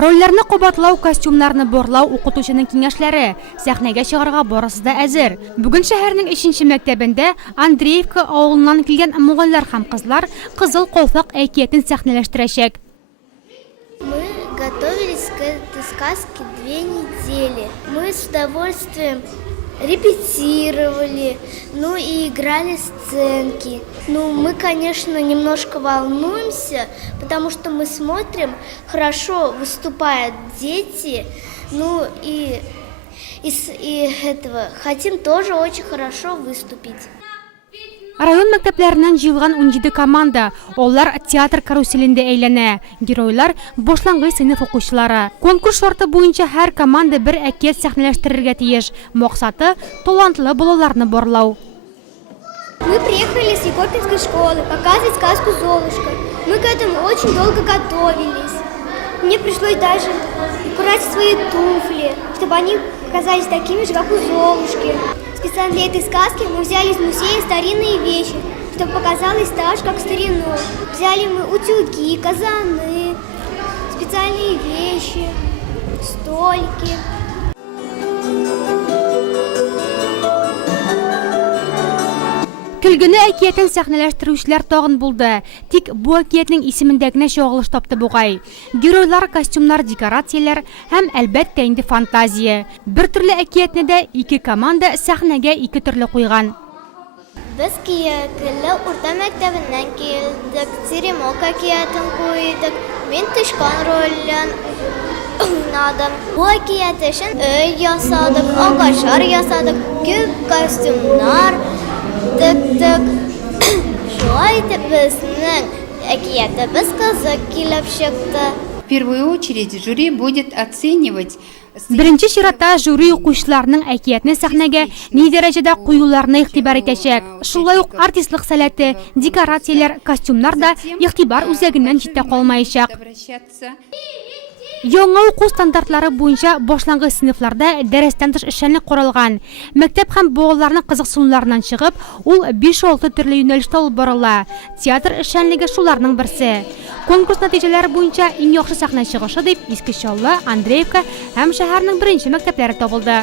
Рольләрне кабатлау, костюмнарны борлау укытучының киңәшләре. Сәхнәгә чыгарга барысы да әзер. Бүген шәһәрнең 3нче мәктәбендә Андреевка авылыннан килгән мугаллар һәм кызлар Кызыл колфак әкиятен сәхнәләштерәчәк. Мы готовились к этой сказке 2 недели. Мы с удовольствием репетировали, и играли сценки. Мы, конечно, немножко волнуемся, потому что мы смотрим, хорошо выступают дети, и хотим тоже очень хорошо выступить. Район мәктәпләреннән җыелган 17 команда. Олар театр каруселендә әйләнә. Геройлар башлангыч сыйныф укучылары. Конкурс шарты буенча һәр команда бер әкият сәхнәләштерергә тиеш. Максаты талантлы балаларны борлау. Мы приехали с Егоркинской школы показывать сказку «Золушка». Мы к этому очень долго готовились. Мне пришлось даже украсть свои туфли, чтобы они оказались такими же, как у Золушки. Специально для этой сказки мы взяли из музея старинные вещи, чтобы показалось так же, как в старину. Взяли мы утюги, казаны, специальные вещи, столики. Көлгене әкиятен сәхнәләштерүчеләр тагын булды. Тик бу әкиятнең исемендә генә чагылыш тапты бугай. Геройлар, костюмнар, декорацияләр һәм әлбәттә инде фантазия. Бер төрле әкиятне дә 2 команда сәхнәгә 2 төрле куйган. Без Киякелле урта мәктәбеннән килдек, Теремок әкиятен куйдык. Мин Тышкан ролен уйнадым. Бу әкият өчен өй ясадык, агачлар ясадык, күп костюмнар тыктык. Шулай итеп безнең әкиятебез кызык килеп чыкты. В первую очередь жюри будет оценивать. Беренче чиратта жюри укучыларның әкиятне сәхнәгә ни дәрәҗәдә куюларны игътибар итәчәк. Шулай ук артистлык сәләте, декорацияләр, костюмнар да игътибар үзәгеннән читтә калмаячак. Яңа уку стандартлары буенча башлангыч сыйныфларда дәрестән тыш эшчәнлек каралган. Мәктәп һәм балаларның кызыксынуларыннан чыгып, ул 5-6 төрле юнәлештә алып барыла. Театр эшчәнлеге шуларның берсе. Конкурс нәтиҗәләре буенча иң яхшы сәхнә чыгышы дип Иске Чаллы, Андреевка һәм шәһәрнең 1нче мәктәпләре табылды.